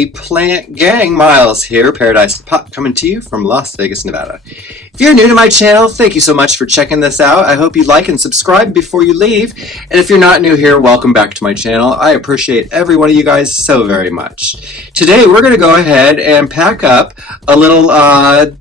Hey plant gang, Miles here, Paradise Pop, coming to you from Las Vegas, Nevada. If you're new to my channel, thank you so much for checking this out. I hope you like and subscribe before you leave. And if you're not new here, welcome back to my channel. I appreciate every one of you guys so very much. Today we're going to go ahead and pack up a little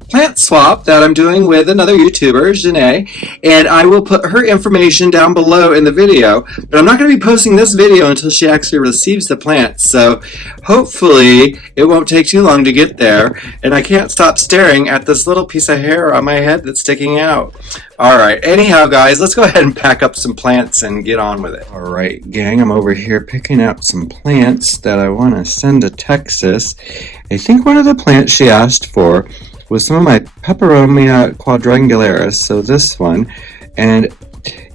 plant swap that I'm doing with another YouTuber, Janeé, and I will put her information down below in the video, but I'm not going to be posting this video until she actually receives the plants, so hopefully it won't take too long to get there. And I can't stop staring at this little piece of hair on my head that's sticking out. Alright, anyhow guys, let's go ahead and pack up some plants and get on with it. Alright gang, I'm over here picking up some plants that I want to send to Texas. I think one of the plants she asked for was some of my Peperomia quadrangularis, so this one. And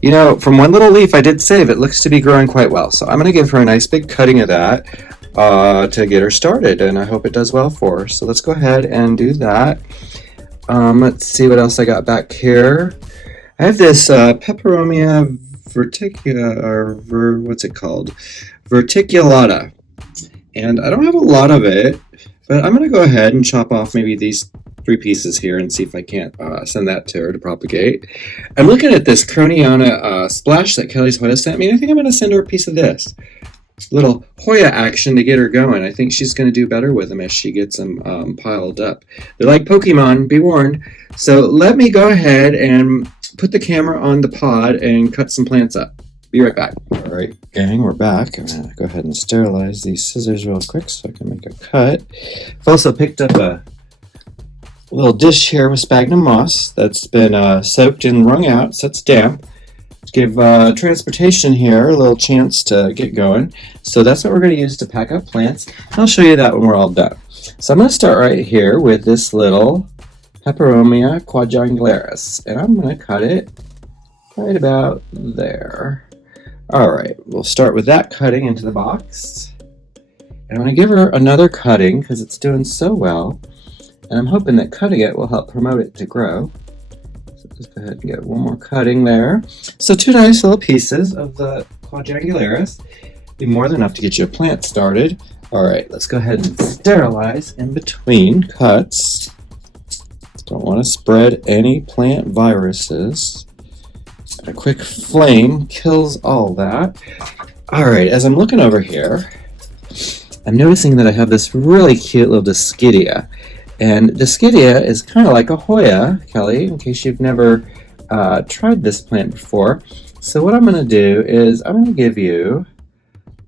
you know, from one little leaf I did save, it looks to be growing quite well. So I'm going to give her a nice big cutting of that to get her started, and I hope it does well for her. So let's go ahead and do that. Let's see what else I got back here. I have this Peperomia verticulata, and I don't have a lot of it, but I'm going to go ahead and chop off maybe these 3 pieces here and see if I can't send that to her to propagate. I'm looking at this Croniana splash that Kellie's Hoya sent me, and I think I'm going to send her a piece of this. Little Hoya action to get her going. I think she's going to do better with them as she gets them piled up. They're like Pokemon, be warned. So let me go ahead and put the camera on the pod and cut some plants up. Be right back. Alright gang, we're back. I'm going to go ahead and sterilize these scissors real quick so I can make a cut. I've also picked up a little dish here with sphagnum moss that's been soaked and wrung out so it's damp. Give transportation here a little chance to get going. So that's what we're going to use to pack up plants. I'll show you that when we're all done. So I'm going to start right here with this little Peperomia quadrangularis, and I'm going to cut it right about there. Alright, we'll start with that cutting into the box. And I'm going to give her another cutting because it's doing so well. And I'm hoping that cutting it will help promote it to grow. So just go ahead and get one more cutting there. So 2 nice little pieces of the quadrangularis. Be more than enough to get you a plant started. Alright, let's go ahead and sterilize in between cuts. Don't want to spread any plant viruses. A quick flame kills all that. Alright, as I'm looking over here, I'm noticing that I have this really cute little Dischidia. And Dischidia is kind of like a Hoya, Kellie, in case you've never tried this plant before. So what I'm going to do is I'm going to give you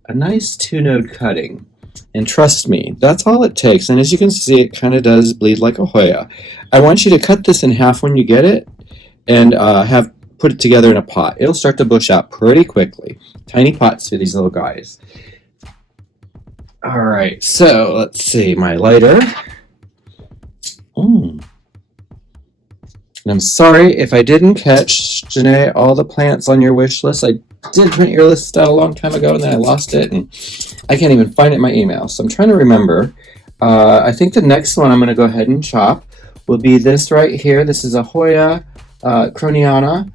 a nice 2-node cutting. And trust me, that's all it takes. And as you can see, it kind of does bleed like a Hoya. I want you to cut this in half when you get it and put it together in a pot. It'll start to bush out pretty quickly. Tiny pots for these little guys. Alright, so let's see, my lighter. And I'm sorry if I didn't catch, Janeé, all the plants on your wish list. I did print your list out a long time ago and then I lost it and I can't even find it in my email. So I'm trying to remember. I think the next one I'm going to go ahead and chop will be this right here. This is a Hoya Croniana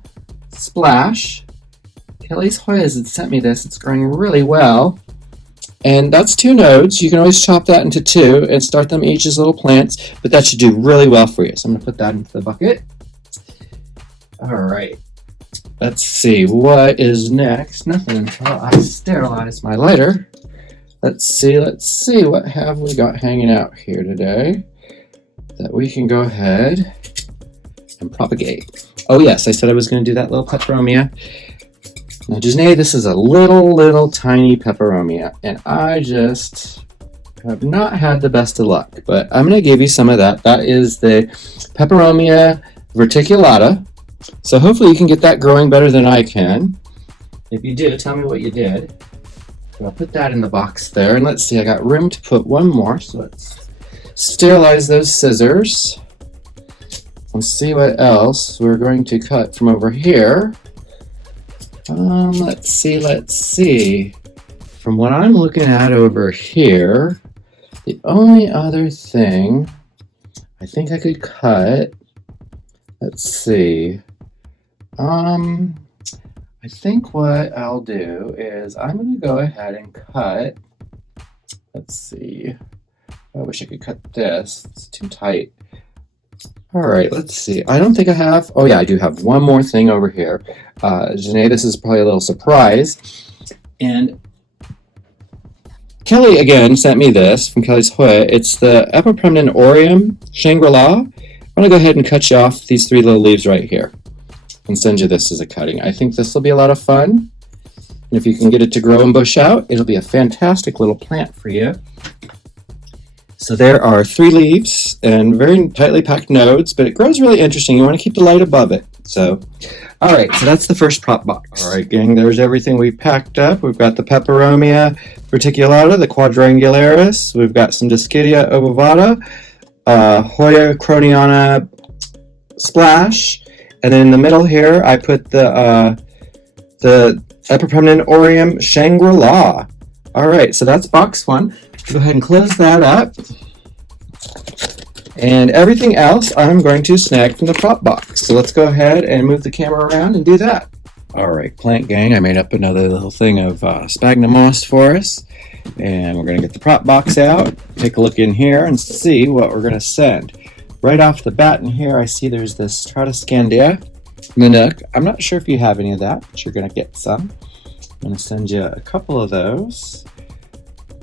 Splash. Kellie's Hoyas had sent me this. It's growing really well. And that's 2 nodes. You can always chop that into 2 and start them each as little plants, but that should do really well for you. So I'm going to put that into the bucket. Alright, let's see what is next. Nothing until I sterilize my lighter. Let's see what have we got hanging out here today that we can go ahead and propagate. Oh yes, I said I was going to do that little Peperomia. Now, Janeé, this is a little tiny Peperomia, and I just have not had the best of luck, but I'm going to give you some of that. That is the Peperomia verticulata, so hopefully you can get that growing better than I can. If you do, tell me what you did. So I'll put that in the box there, and let's see, I got room to put one more, so let's sterilize those scissors. Let's see what else we're going to cut from over here. Let's see. From what I'm looking at over here, the only other thing I think I could cut, let's see. I think what I'll do is I'm going to go ahead and cut, let's see, I wish I could cut this. It's too tight. All right, let's see. I don't think I have. Oh, yeah, I do have one more thing over here. Janeé, this is probably a little surprise. And Kellie, again, sent me this from Kellie's Hoya. It's the Epipremnant Aureum Shangri-La. I'm going to go ahead and cut you off these 3 little leaves right here and send you this as a cutting. I think this will be a lot of fun. And if you can get it to grow and bush out, it'll be a fantastic little plant for you. So there are 3 leaves and very tightly packed nodes, but it grows really interesting. You want to keep the light above it. So, all right, so that's the first prop box. All right, gang, there's everything we packed up. We've got the Peperomia reticulata, the quadrangularis. We've got some Dischidia obovata, Hoya croniana splash, and then in the middle here, I put the Epipremnant Aureum Shangri-La. All right, so that's box 1. Go ahead and close that up. And everything else I'm going to snag from the prop box. So let's go ahead and move the camera around and do that. All right, plant gang, I made up another little thing of sphagnum moss for us. And we're going to get the prop box out, take a look in here, and see what we're going to send. Right off the bat in here, I see there's this Stratoscandia Minook. I'm not sure if you have any of that, but you're going to get some. I'm going to send you a couple of those.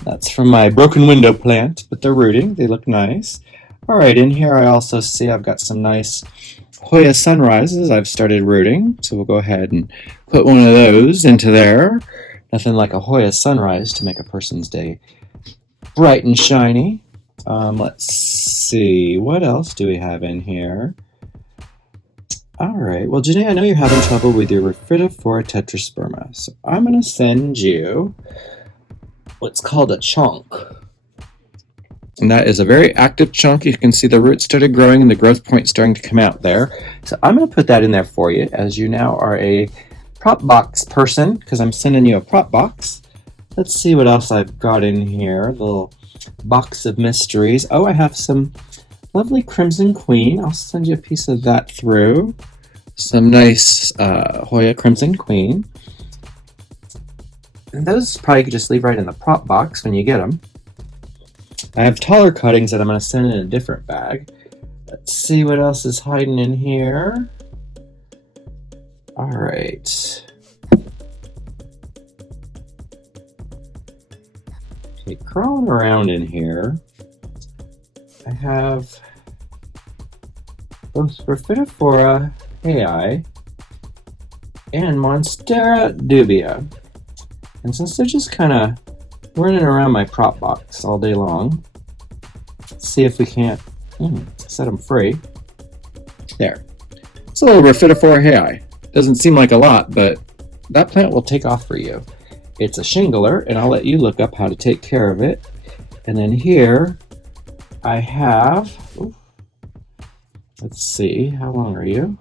That's from my broken window plant, but they're rooting. They look nice. All right, in here I also see I've got some nice Hoya sunrises I've started rooting. So we'll go ahead and put one of those into there. Nothing like a Hoya sunrise to make a person's day bright and shiny. Let's see, what else do we have in here? All right, well, Janeé, I know you're having trouble with your Raphidophora tetrasperma, so I'm going to send you what's called a chunk. And that is a very active chunk. You can see the roots started growing and the growth point starting to come out there. So I'm going to put that in there for you, as you now are a prop box person, because I'm sending you a prop box. Let's see what else I've got in here. A little box of mysteries. Oh, I have some lovely Crimson Queen. I'll send you a piece of that through. Some nice Hoya Crimson Queen. And those probably could just leave right in the prop box when you get them. I have taller cuttings that I'm going to send in a different bag. Let's see what else is hiding in here. All right. Okay, crawling around in here, I have both Raphidophora Hoya and Monstera dubia. And since they're just kind of running around my prop box all day long, let's see if we can't set them free. There. It's a little Raphidophora Hoya. Doesn't seem like a lot, but that plant will take off for you. It's a shingler, and I'll let you look up how to take care of it. And then here I have, let's see, how long are you?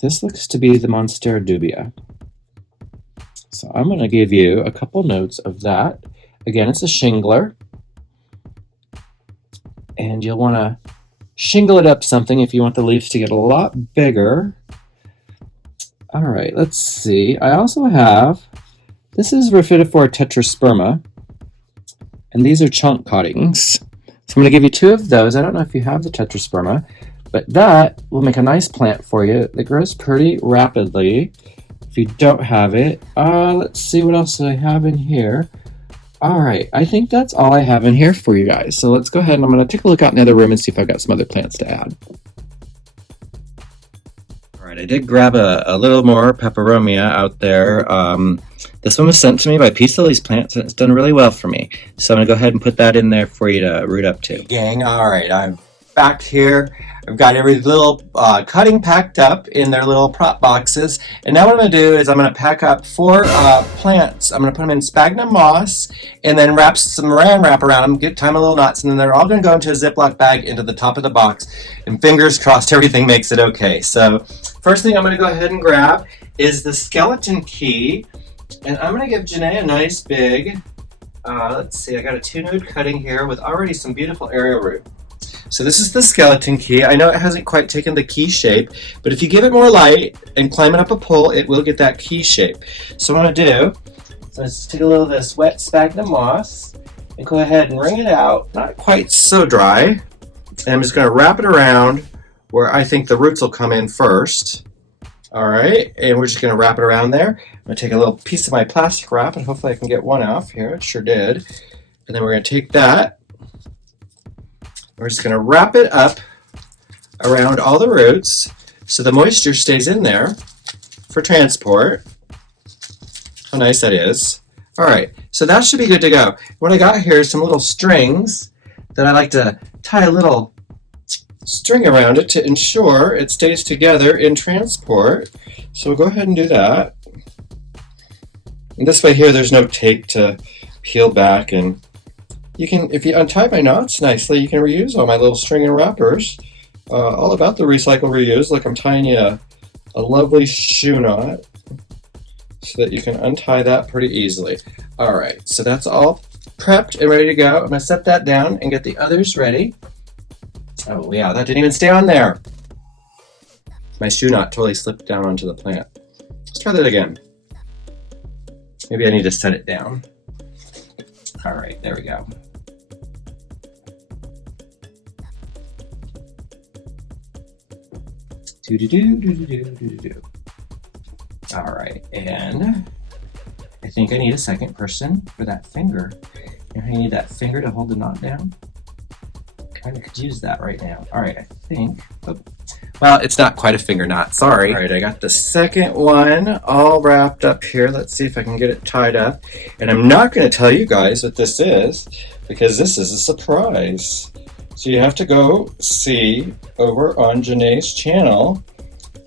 This looks to be the Monstera dubia. So I'm going to give you a couple notes of that. Again, it's a shingler. And you'll want to shingle it up something if you want the leaves to get a lot bigger. All right, let's see. I also have, this is Raphidophora tetrasperma. And these are chunk cuttings. So I'm going to give you 2 of those. I don't know if you have the tetrasperma, but that will make a nice plant for you that grows pretty rapidly. If you don't have it, let's see what else I have in here. All right, I think that's all I have in here for you guys. So let's go ahead and I'm going to take a look out in the other room and see if I've got some other plants to add. All right, I did grab a little more peperomia out there. This one was sent to me by Peace Lily's Plants, and it's done really well for me. So I'm going to go ahead and put that in there for you to root up to. Gang, all right, I'm back here. I've got every little cutting packed up in their little prop boxes. And now what I'm going to do is I'm going to pack up 4 plants. I'm going to put them in sphagnum moss and then wrap some saran wrap around them, tie my little knots, and then they're all going to go into a Ziploc bag into the top of the box. And fingers crossed everything makes it okay. So first thing I'm going to go ahead and grab is the skeleton key. And I'm going to give Janeé a nice big, let's see, I got a 2-node cutting here with already some beautiful aerial root. So this is the skeleton key. I know it hasn't quite taken the key shape, but if you give it more light and climb it up a pole, it will get that key shape. So what I'm going to do is let's take a little of this wet sphagnum moss, and go ahead and wring it out. Not quite so dry. And I'm just going to wrap it around where I think the roots will come in first. All right, and we're just going to wrap it around there. I'm going to take a little piece of my plastic wrap, and hopefully I can get one off here. It sure did. And then we're going to take that. We're just going to wrap it up around all the roots so the moisture stays in there for transport. How nice that is. All right, so that should be good to go. What I got here is some little strings that I like to tie a little string around it to ensure it stays together in transport. So we'll go ahead and do that. And this way here, there's no tape to peel back, and you can, if you untie my knots nicely, you can reuse all my little string and wrappers. All about the recycle reuse. Look, I'm tying you a lovely shoe knot so that you can untie that pretty easily. All right, so that's all prepped and ready to go. I'm gonna set that down and get the others ready. Oh yeah, that didn't even stay on there. My shoe knot totally slipped down onto the plant. Let's try that again. Maybe I need to set it down. All right, there we go. Do-do-do-do-do-do-do-do. All right, and I think I need a second person for that finger. And I need that finger to hold the knot down. Kind of could use that right now. All right, I think. Oh. Well, it's not quite a finger knot, sorry. All right, I got the second one all wrapped up here. Let's see if I can get it tied up. And I'm not going to tell you guys what this is because this is a surprise. So you have to go see over on Janeé's channel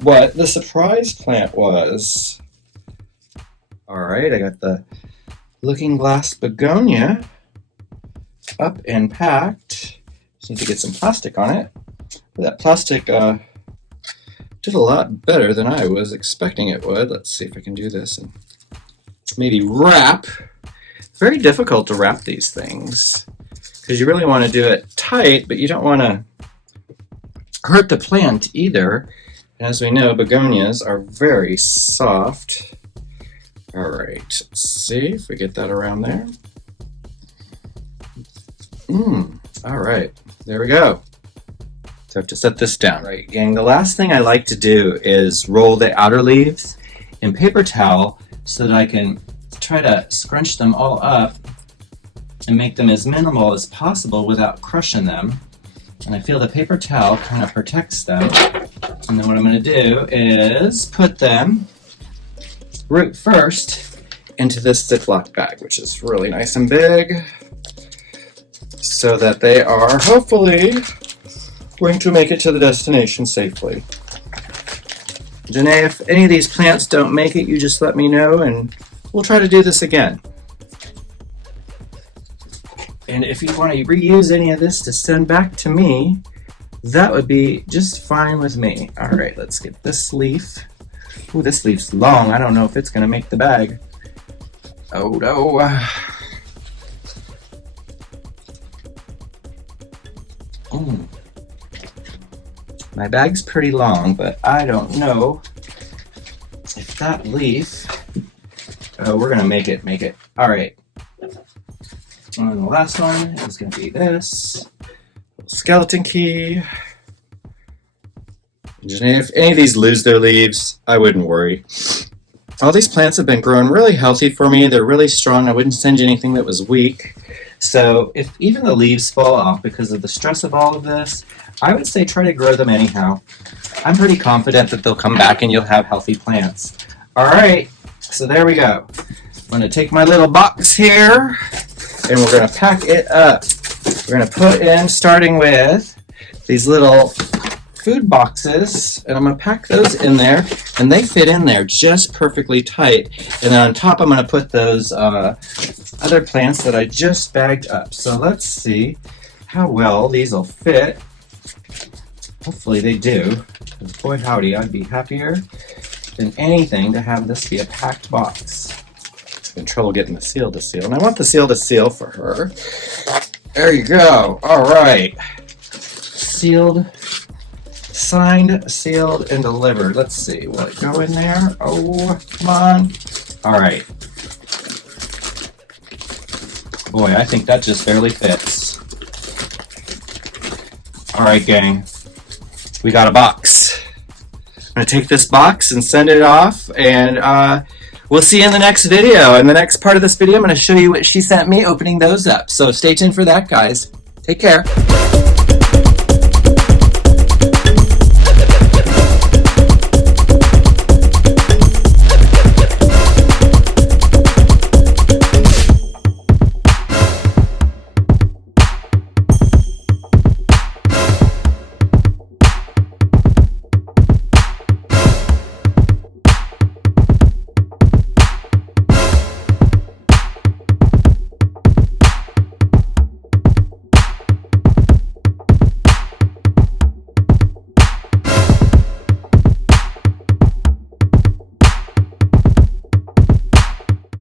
what the surprise plant was. All right, I got the looking glass begonia up and packed. Just need to get some plastic on it. But that plastic did a lot better than I was expecting it would. Let's see if I can do this and maybe wrap. Very difficult to wrap these things because you really want to do it tight, but you don't want to hurt the plant either. And as we know, begonias are very soft. All right, let's see if we get that around there. All right, there we go. So I have to set this down. Right, gang, the last thing I like to do is roll the outer leaves in paper towel so that I can try to scrunch them all up and make them as minimal as possible without crushing them. And I feel the paper towel kind of protects them. And then what I'm going to do is put them root first into this Ziploc bag, which is really nice and big, so that they are hopefully going to make it to the destination safely. Janeé, if any of these plants don't make it, you just let me know and we'll try to do this again. And if you want to reuse any of this to send back to me, that would be just fine with me. All right, let's get this leaf. Ooh, this leaf's long. I don't know if it's going to make the bag. Oh no. My bag's pretty long, but I don't know if that leaf... Oh, we're going to make it. All right. And the last one is going to be this skeleton key. Janeé, if any of these lose their leaves, I wouldn't worry. All these plants have been growing really healthy for me. They're really strong. I wouldn't send you anything that was weak. So if even the leaves fall off because of the stress of all of this, I would say try to grow them anyhow. I'm pretty confident that they'll come back and you'll have healthy plants. All right, so there we go. I'm going to take my little box here and we're going to pack it up. We're going to put in, starting with these little food boxes, and I'm going to pack those in there, and they fit in there just perfectly tight. And then on top, I'm going to put those other plants that I just bagged up. So let's see how well these will fit. Hopefully they do. Boy howdy, I'd be happier than anything to have this be a packed box. I'm in trouble getting the seal to seal, and I want the seal to seal for her. There you go. All right. Sealed. Signed, sealed, and delivered. Let's see. Will it go in there? Oh, come on. All right. Boy, I think that just barely fits. All right, gang. We got a box. I'm going to take this box and send it off, and we'll see you in the next video. In the next part of this video, I'm going to show you what she sent me opening those up. So stay tuned for that, guys. Take care.